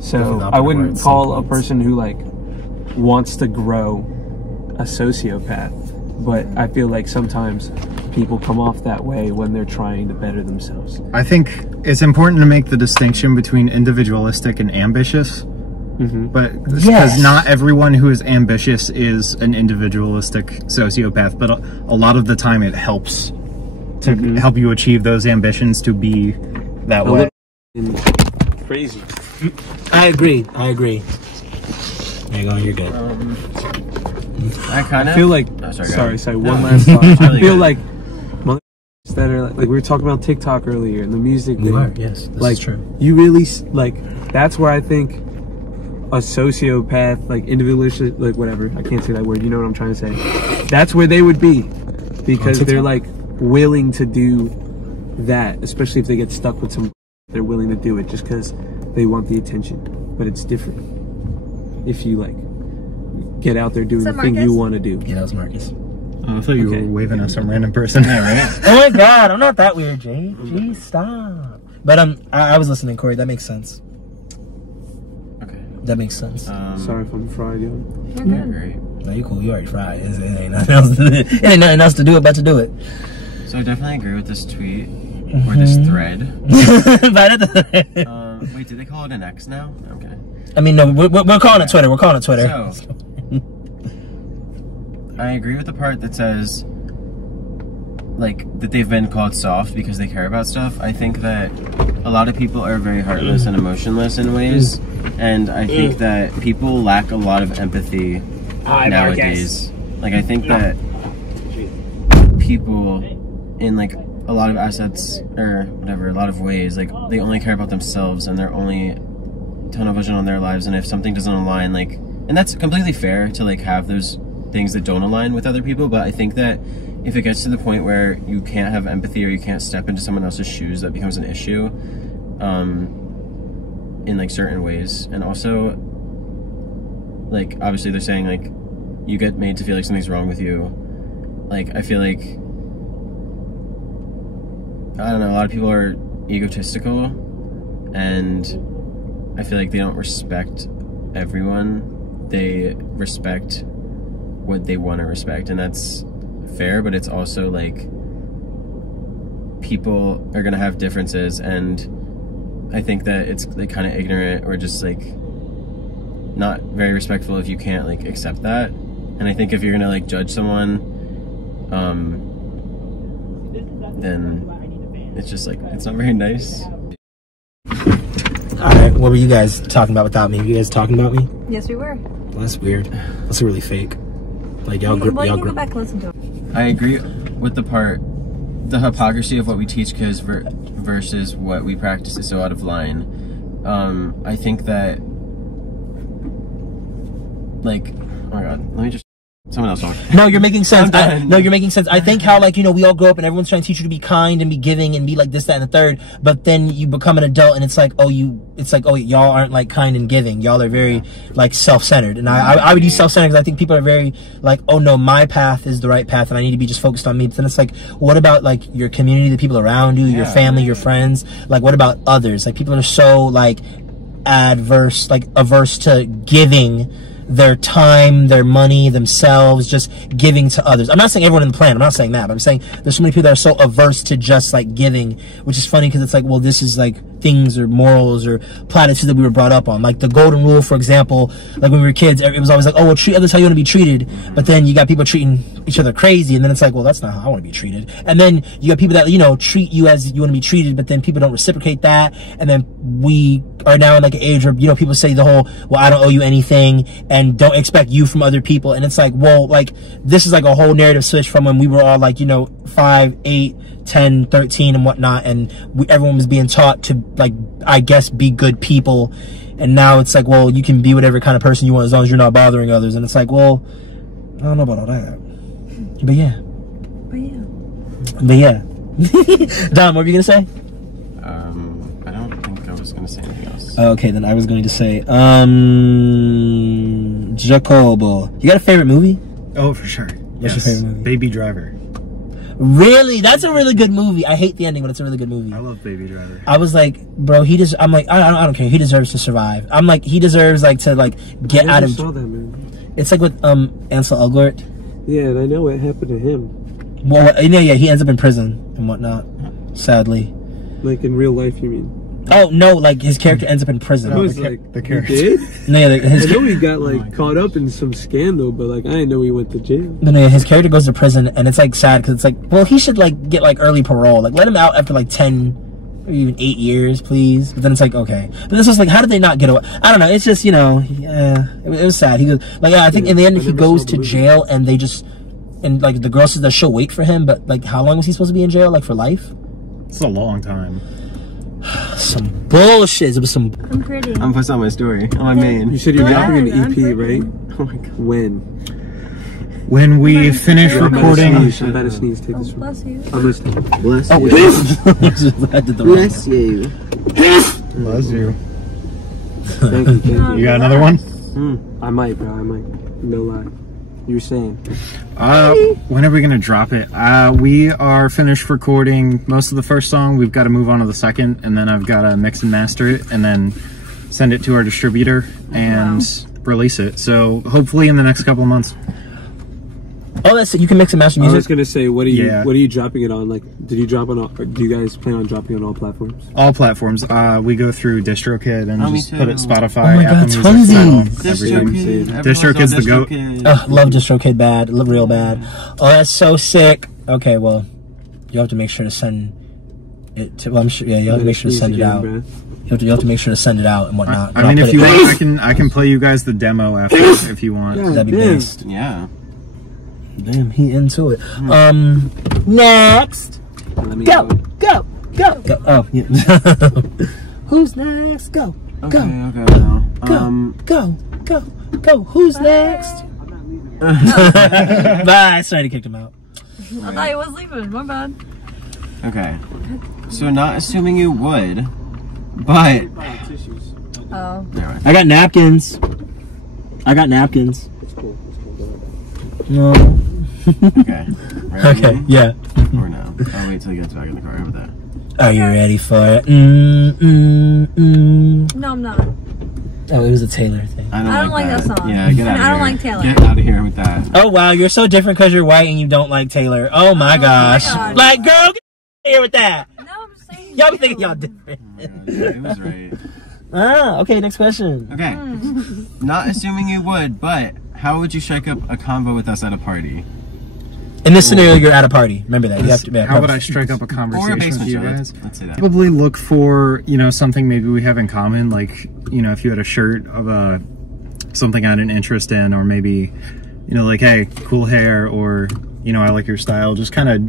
So I wouldn't call a person who like wants to grow a sociopath, but I feel like sometimes people come off that way when they're trying to better themselves. I think it's important to make the distinction between individualistic and ambitious. But because not everyone who is ambitious is an individualistic sociopath, but a lot of the time it helps to help you achieve those ambitions to be that way. Crazy. I agree. There you go, you're good. I feel like sorry, one last thought. I feel like that are like we were talking about TikTok earlier and the music thing. Yes, this like is true. You really like that's where I think a sociopath, like individualistic, like whatever, I can't say that word, you know what I'm trying to say, that's where they would be, because they're like willing to do that, especially if they get stuck with some, they're willing to do it just because they want the attention. But it's different if you like get out there doing the thing you want to do. Yeah, that was Marcus. Oh, I thought you were waving at some random person. Yeah, right? Oh my god, I'm not that weird, Jay. Jeez, stop. But I was listening, Corey, that makes sense. That makes sense. Sorry if I'm fried, yo. You're great. No, you cool. You already fried. It ain't nothing else to do. It ain't nothing else to do but to do it. So I definitely agree with this tweet or this thread. Wait, did they call it an X now? Okay. I mean, no, we're calling it Twitter. We're calling it Twitter. So I agree with the part that says like that they've been called soft because they care about stuff. I think that a lot of people are very heartless and emotionless in ways. And I think that people lack a lot of empathy nowadays. Like, I think that people in, like, a lot of assets, or whatever, a lot of ways, like, they only care about themselves and they're only tunnel vision on their lives. And if something doesn't align, like, and that's completely fair to, like, have those things that don't align with other people. But I think that if it gets to the point where you can't have empathy or you can't step into someone else's shoes, that becomes an issue. In like certain ways. And also, like, obviously they're saying like you get made to feel like something's wrong with you. Like, I feel like, I don't know, a lot of people are egotistical and I feel like they don't respect everyone. They respect what they want to respect, and that's fair, but it's also like people are gonna have differences, and I think that it's like kind of ignorant or just like not very respectful if you can't like accept that. And I think if you're gonna like judge someone, then it's just like, it's not very nice. Alright, what were you guys talking about without me? You guys talking about me? Yes, we were. Well, that's weird. That's really fake. Like, y'all You can go back and listen to it. I agree with the part, the hypocrisy of what we teach kids versus what we practice is so out of line. I think that, like, oh my god, let me just, someone else talk. No, you're making sense. No, you're making sense. I think how, like, you know, we all grow up and everyone's trying to teach you to be kind and be giving and be like this, that, and the third. But then you become an adult and it's like, oh, y'all aren't like kind and giving. Y'all are very like self-centered. And I would use self-centered because I think people are very like, oh no, my path is the right path and I need to be just focused on me. But then it's like, what about like your community, the people around you, your family, your friends? Like, what about others? Like, people are so like averse to giving their time, their money, themselves, just giving to others. I'm not saying everyone in the planet, I'm not saying that, but I'm saying there's so many people that are so averse to just like giving, which is funny because it's like, well, this is like things or morals or platitudes that we were brought up on. Like the golden rule, for example, like when we were kids, it was always like, oh, well, treat others how you want to be treated. But then you got people treating each other crazy, and then it's like, well, that's not how I want to be treated. And then you got people that, you know, treat you as you want to be treated, but then people don't reciprocate that. And then we are now in like an age where, you know, people say the whole, well, I don't owe you anything and don't expect you from other people. And it's like, well, like, this is like a whole narrative switch from when we were all like, you know, 5, 8, 10, 13 and whatnot, and everyone was being taught to, like, I guess, be good people. And now it's like, well, you can be whatever kind of person you want as long as you're not bothering others. And it's like, well, I don't know about all that, but yeah. Don, what were you gonna say? I don't think I was gonna say anything else. Okay, then I was going to say, Jacobo, you got a favorite movie? Oh, for sure. What's your favorite movie? Baby Driver. Really? That's a really good movie. I hate the ending, but it's a really good movie. I love Baby Driver. I was like, bro, I'm like, I don't care. He deserves to survive. I'm like, he deserves like to like get out of. I saw that movie. It's like with Ansel Elgort. Yeah, and I know what happened to him. Well, yeah, he ends up in prison and whatnot. Sadly. Like in real life, you mean? Oh no, like his character ends up in prison. I was like, the he character. did? No, yeah, I know he got like caught up in some scandal, but like I didn't know he went to jail. No, yeah, his character goes to prison, and it's like sad because it's like, well, he should like get like early parole, like let him out after like 10 or even 8 years, please. But then it's like, okay, but this was like, how did they not get away? I don't know. It's just, you know, yeah, it was sad. He goes like, yeah, I think in the end he goes to jail, and they just, and like the girl says that she'll wait for him, but like how long was he supposed to be in jail? Like for life? It's a long time. Some bullshit. It was some. I'm pretty. I'm posting on my story, on my main. You said you're dropping an EP, pretty. right? Oh my god. When we finish recording, I'm about to sneeze. Take this from. Bless you. I'm listening. Bless Oh, you. I did the wrong. Bless you. bless you. Thank you. Thank you. You got another one? I might, bro. I might. No lie. You were saying. When are we gonna drop it? We are finished recording most of the first song. We've got to move on to the second, and then I've got to mix and master it, and then send it to our distributor and release it. So hopefully in the next couple of months. Oh, that's it. You can mix and master I was music. gonna say, what are you? Yeah. What are you dropping it on? Like, did you drop on? All, or do you guys plan on dropping on all platforms? All platforms. We go through DistroKid and me just too. put it Spotify, Oh my God, Apple twinsies. Music, everything. DistroKid. DistroKid's the goat. Love DistroKid bad, love real bad. Oh, that's so sick. Okay, well, you have to make sure to send it to. Well, I'm sure. Yeah, you have to make sure to send it out. You have to make sure to send it out and whatnot. I mean, if you want, I can play you guys the demo after if you want. That'd be best. Yeah. Damn, he into it. Next. Let me Go. Oh, yeah. Who's next? Go. Okay. Go. Who's next? Bye. Sorry to kick him out. I thought he was leaving. My bad. Okay. So not assuming you would, but Oh. I got napkins. It's cool. No. okay. Ready? Okay. Yeah. Or no? I'll wait till he gets back in the car with that. Are you ready for it? No, I'm not. Oh, it was a Taylor thing. I don't like that song. Yeah, get out of here. I don't like Taylor. Get out of here with that. Oh wow, you're so different because you're white and you don't like Taylor. Oh my gosh. God. Like, girl, get out here with that. No, I'm just saying. Y'all be thinking y'all different. Oh my God, it was right. Okay, next question. Okay. Not assuming you would, but how would you strike up a convo with us at a party? In this scenario, you're at a party. Remember that. You have to. How would I strike up a Or a conversation with basement you show. guys? Let's say that. Probably look for, something maybe we have in common, like, if you had a shirt of something I had an interest in, or maybe, like, hey, cool hair, or, I like your style. Just kind of,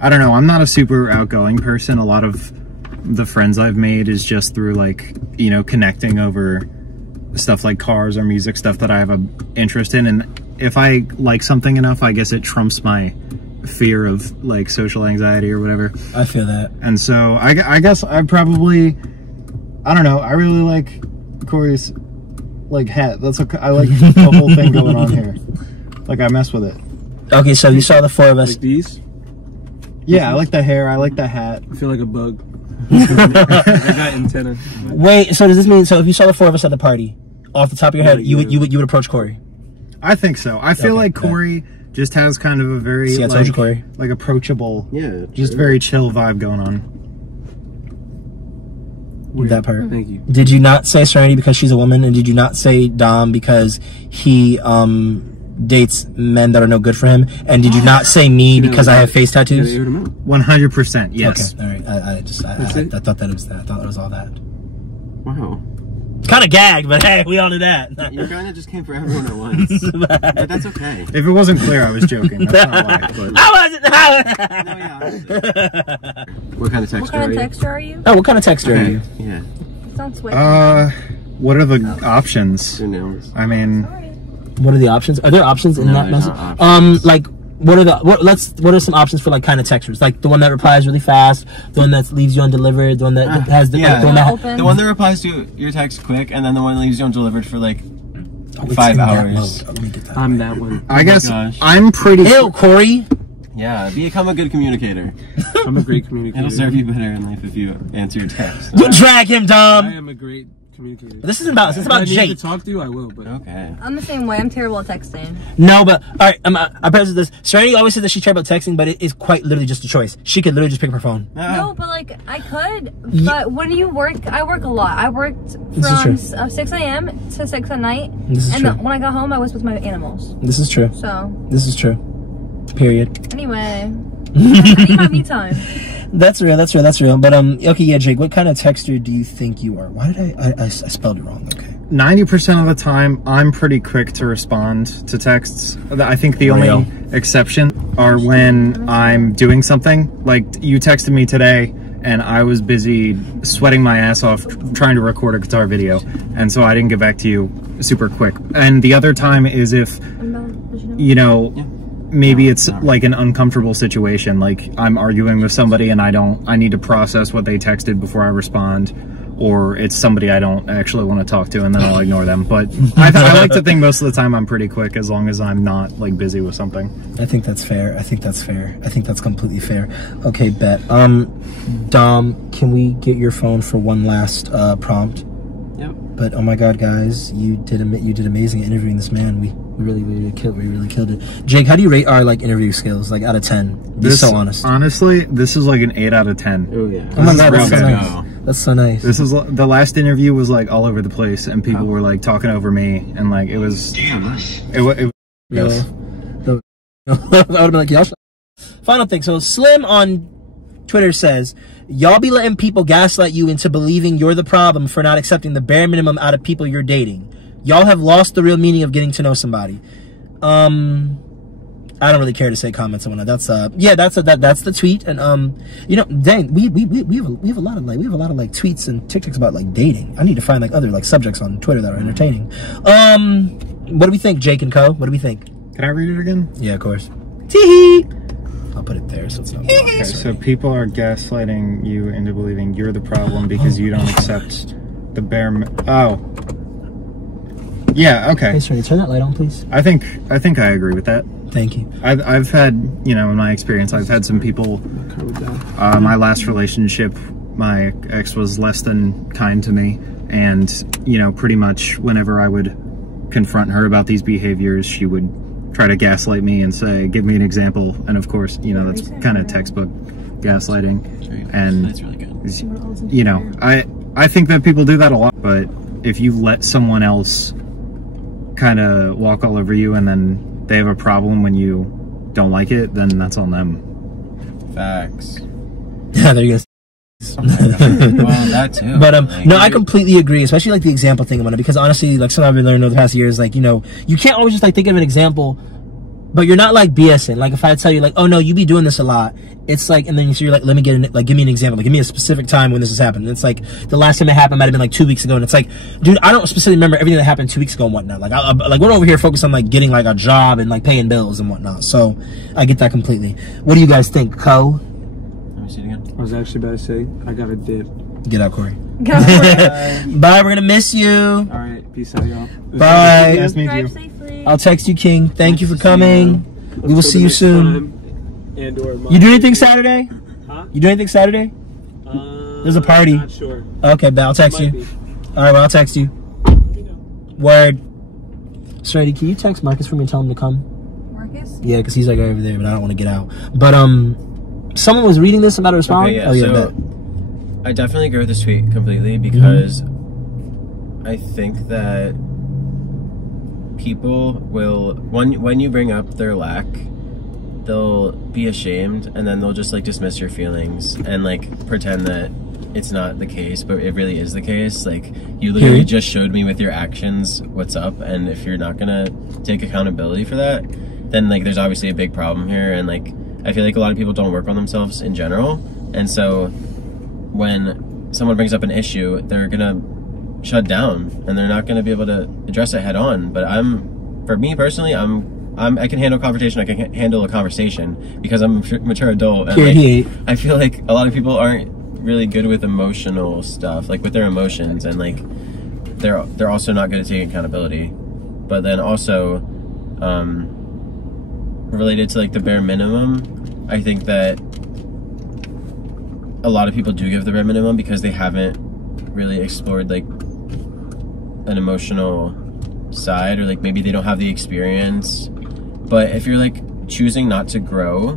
I don't know. I'm not a super outgoing person. A lot of the friends I've made is just through, like, connecting over stuff like cars or music stuff that I have an interest in. And if I like something enough, I guess it trumps my fear of like social anxiety or whatever. I feel that. And so I guess I probably, I don't know. I really like Corey's like hat. That's okay. I like the whole thing going on here. Like I mess with it. Okay, so you saw the four of us. Like these? Yeah, I like the hair. I like the hat. I feel like a bug. I got antenna. Wait, so does this mean, so if you saw the four of us at the party, off the top of your head, you would approach Corey? I think so. I feel like Corey just has kind of a very See, I told you, Corey. like approachable, Yeah. just very chill vibe going on. That part. Thank you. Did you not say Serenity because she's a woman, and did you not say Dom because he dates men that are no good for him? And did you not say me because I have face tattoos? 100%. Yes. Okay, all right. I thought that it was that. I thought it was all that. Wow. Kind of gagged, but hey, we all knew that. You kind of just came for everyone at once. But that's okay. If it wasn't clear, I was joking. That's not why. But. I wasn't. No, yeah. What kind of texture What kind are of you? texture are you? Oh, what kind of texture are you? Yeah. Sounds sweet. What are the options? Your nails. I mean, What are the options? Are there options in No, that there's message? not options. Like what are some options for like kind of textures? Like the one that replies really fast, the one that leaves you undelivered, the one that has the, like, the one that Open. The one that replies to your text quick, and then the one that leaves you undelivered for like it's 5 in that hours. mode. Let me get that. I'm that one. I guess gosh. I'm pretty. Ew, Corey. Yeah, become a good communicator. I'm a great communicator. It'll serve you better in life if you answer your text. You drag him, I Dom. am a great communicator. This isn't about. It's If about I need Jake. to talk to you, I will. But Okay. I'm the same way. I'm terrible at texting. No, but all right. I present this. Serenity always says that she's terrible at texting, but it is quite literally just a choice. She could literally just pick up her phone. No, but like I could. But when you work, I work a lot. I worked This from 6 a.m. to 6 at night. This is and true. when I got home, I was with my animals. This is true. So This is true. Period. anyway, I need my me time. That's real. That's real. That's real. But okay, yeah, Jake. What kind of texter do you think you are? Why did I spelled it wrong? Okay. 90% of the time, I'm pretty quick to respond to texts. I think the only exception are when I'm doing something. Like, you texted me today, and I was busy sweating my ass off trying to record a guitar video, and so I didn't get back to you super quick. And the other time is if, you know, maybe it's like an uncomfortable situation, like I'm arguing with somebody and I need to process what they texted before I respond, or it's somebody I don't actually want to talk to and then I'll ignore them. But I like to think most of the time I'm pretty quick, as long as I'm not like busy with something. I think that's fair. I think that's fair. I think that's completely fair. Okay, bet. Dom, can we get your phone for one last prompt? Yep. But oh my God, guys, you did amazing at interviewing this man. We really killed it. Jake, how do you rate our like interview skills, like out of 10? Be so honest. Honestly, this is like an 8 out of 10. Oh yeah. Oh my God, that's so good. nice. That's so nice. This is the last interview was like all over the place, and people were like talking over me, and like it was. Yes. I would have been like, y'all. Final thing. So Slim on Twitter says, y'all be letting people gaslight you into believing you're the problem for not accepting the bare minimum out of people you're dating. Y'all have lost the real meaning of getting to know somebody. I don't really care to say comments on that. That's that's the tweet. And you know, dang, we have a lot of like tweets and TikToks about like dating. I need to find like other like subjects on Twitter that are entertaining. What do we think, Jake and Co? What do we think? Can I read it again? Yeah, of course. Tee-hee. I'll put it there so it's not Okay, so people are gaslighting you into believing you're the problem because you don't accept the bare. Yeah. Okay. Hey, sorry, turn that light on, please. I think I agree with that. Thank you. I've had, you know, in my experience, I've had some people. My last relationship, my ex was less than kind to me, and you know, pretty much whenever I would confront her about these behaviors, she would try to gaslight me and say, give me an example. And of course, you know, that's kind of textbook gaslighting. And that's really good. You know, I think that people do that a lot, but if you let someone else kind of walk all over you and then they have a problem when you don't like it, then that's on them. Facts. Yeah, there you go. Well, that too. But no, I completely agree, especially like the example thing about it, because honestly, like something I've been learning over the past years, like, you know, you can't always just like think of an example, but you're not like BSing. Like if I tell you like, oh no, you be doing this a lot, it's like, and then you're like, let me get give me an example, like give me a specific time when this has happened. And it's like the last time it happened might have been like 2 weeks ago, and it's like, dude, I don't specifically remember everything that happened 2 weeks ago and whatnot. Like like we're over here focused on like getting like a job and like paying bills and whatnot. So I get that completely. What do you guys think, Co? Let me see it again. I was actually about to say, I got a dip. Get out, Corey. Go for it. Bye. We're gonna miss you. All right, peace out, y'all. Bye. Nice to meet Drive you. safely. I'll text you, King. Thank you for coming. We will see you soon. And/or You do anything Saturday? Huh? You do anything Saturday? There's a party. Not sure. Okay, but I'll text Might you. be. All right, well, I'll text you. Word. Serenity, can you text Marcus for me and tell him to come? Marcus? Yeah, because he's like over there, but I don't want to get out. But someone was reading this. I'm about to respond. Okay, yeah, oh yeah, so bet. I definitely agree with this tweet completely, because I think that people will, when you bring up their lack, they'll be ashamed, and then they'll just like dismiss your feelings and like pretend that it's not the case, but it really is the case. Like, you literally just showed me with your actions what's up, and if you're not gonna take accountability for that, then like there's obviously a big problem here. And like I feel like a lot of people don't work on themselves in general, and so when someone brings up an issue, they're gonna shut down and they're not gonna be able to address it head on. But for me personally, I can handle confrontation. I can handle a conversation because I'm a mature adult, and like, I feel like a lot of people aren't really good with emotional stuff, like with their emotions, and like they're also not good at taking accountability. But then also related to like the bare minimum, I think that a lot of people do give the bare minimum because they haven't really explored like an emotional side, or like maybe they don't have the experience. But if you're like choosing not to grow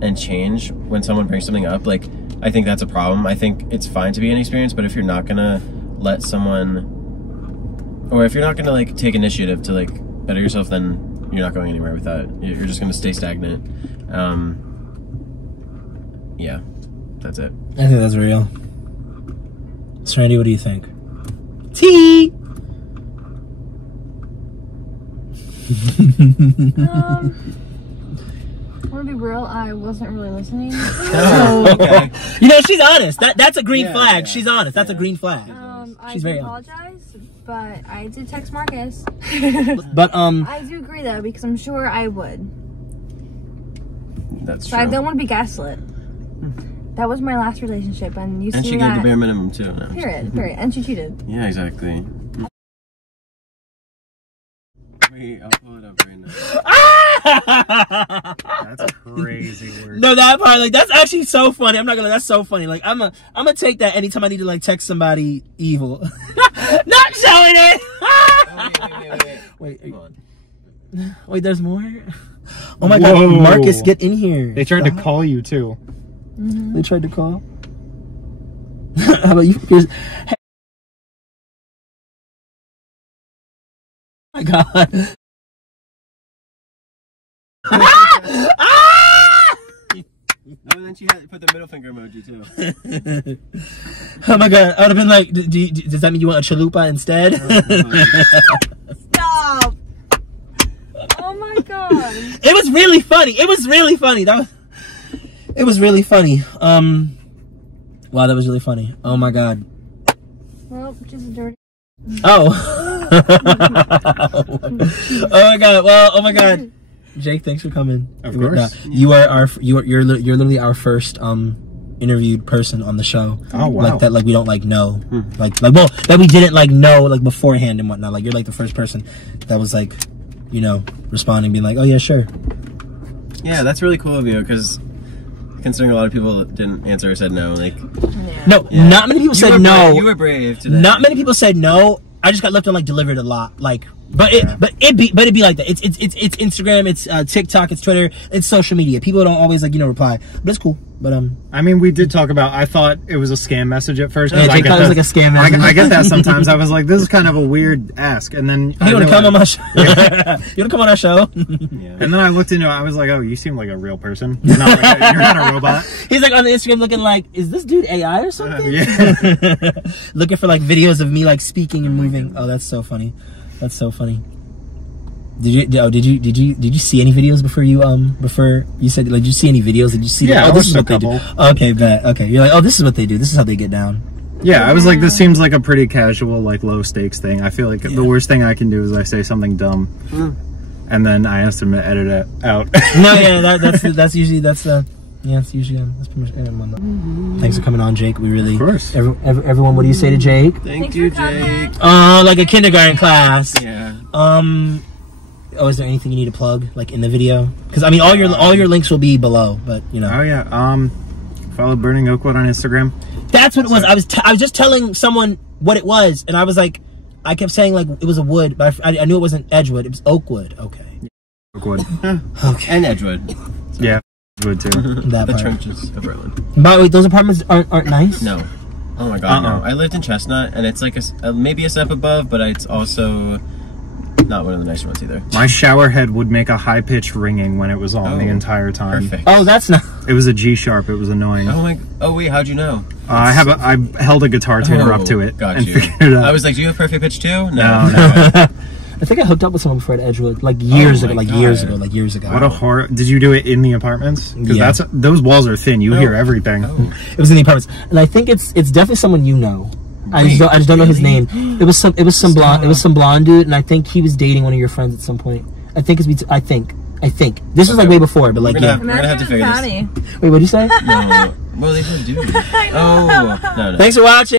and change when someone brings something up, like I think that's a problem. I think it's fine to be inexperienced, but if you're not gonna let someone, or if you're not gonna like take initiative to like better yourself, then you're not going anywhere with that. You're just gonna stay stagnant. Yeah, that's it. I think that's real. Serenity, what do you think? T. I want to be real, I wasn't really listening. Okay. You know, she's honest. That's a green flag. Yeah. She's honest. That's a green flag. She's very apologize, but I did text Marcus. But I do agree though, because I'm sure I would. That's but true. I don't want to be gaslit. That was my last relationship, and you see that. And she gave the bare minimum too. No, period. And she cheated. Yeah, exactly. Wait, I'll pull it up right now. That's crazy work. No, that part, like, that's actually so funny. I'm not gonna. That's so funny. Like, I'm gonna take that anytime I need to like text somebody evil. Not showing it. Wait. Come on. Wait, there's more. Oh my God, Marcus, get in here. They tried to call you too. Mm-hmm. They tried to call. How about you? Here's. Hey. Oh my God. Oh, and then she had to put the middle finger emoji too. Oh my God, I would have been like, does that mean you want a chalupa instead? Stop. Oh my God. It was really funny. It was really funny. It was really funny. Wow, that was really funny. Oh my God. Well, just dirty. Oh. Oh my God. Well, oh my God. Jake, thanks for coming. Of course. You're literally our first interviewed person on the show. Oh wow. Like that, like we don't like know, like well, that we didn't like know like beforehand and whatnot. Like you're like the first person that was like, you know, responding, being like, oh yeah, sure. Yeah, that's really cool of you, because considering a lot of people didn't answer or said no, like. Yeah. No, not many people said no. You were brave today. Not many people said no. I just got left on like delivered a lot, like. But it'd be like that. It's Instagram, it's TikTok, it's Twitter, it's social media. People don't always like, you know, reply, but it's cool. But I mean, we did talk about. I thought it was a scam message at first. Yeah, I thought it was like a scam message. I get that sometimes. I was like, this is kind of a weird ask, and then you want to come on my show? You want to come on our show? Yeah. And then I looked into it. I was like, oh, you seem like a real person. You're not, you're not a robot. He's like on the Instagram looking like, is this dude AI or something? Yeah. Looking for like videos of me like speaking and moving. Oh, that's so funny. That's so funny. Did you see any videos before you said, like, did you see any videos? Did you see? Yeah, like, oh, this is what couple. They do. Okay, bet. Okay, you're like, oh, this is what they do. This is how they get down. Yeah, I was like, this seems like a pretty casual, like, low stakes thing. I feel like the worst thing I can do is I say something dumb, and then I ask them to edit it out. No, yeah, that's usually that's usually that's pretty much it. Thanks for coming on, Jake. We really, of course. Everyone, what do you say to Jake? Thank you, Jake. Like a kindergarten class. Yeah. Oh, is there anything you need to plug, like in the video? Because I mean, all your links will be below, but you know. Oh yeah. Follow Burning Oakwood on Instagram. That's what it was. I was just telling someone what it was, and I was like, I kept saying like it was a wood, but I knew it wasn't Edgewood. It was Oakwood. Okay. Oakwood. Okay. And Edgewood. So. Yeah. Edgewood too. The trenches of Berlin. By the way, those apartments aren't nice. No. Oh my God, no. I lived in Chestnut, and it's like maybe a step above, but it's also not one of the nicer ones either. My shower head would make a high-pitched ringing when it was on the entire time. Perfect. Oh, that's not. It was a G sharp. It was annoying. Oh my. Oh wait, how'd you know? I held a guitar tuner up to it and figured it out. I was like, do you have perfect pitch too? No. I think I hooked up with someone before at Edgewood, like years ago. What a horror! Did you do it in the apartments? Because those walls are thin. You hear everything. Oh. It was in the apartments, and I think it's definitely someone you know. I just don't know his name. It was some blonde dude, and I think he was dating one of your friends at some point. I think this was like way before, but like we're gonna have to figure this. Wait, what'd you say? No. Well, they did do. Oh no. Thanks for watching.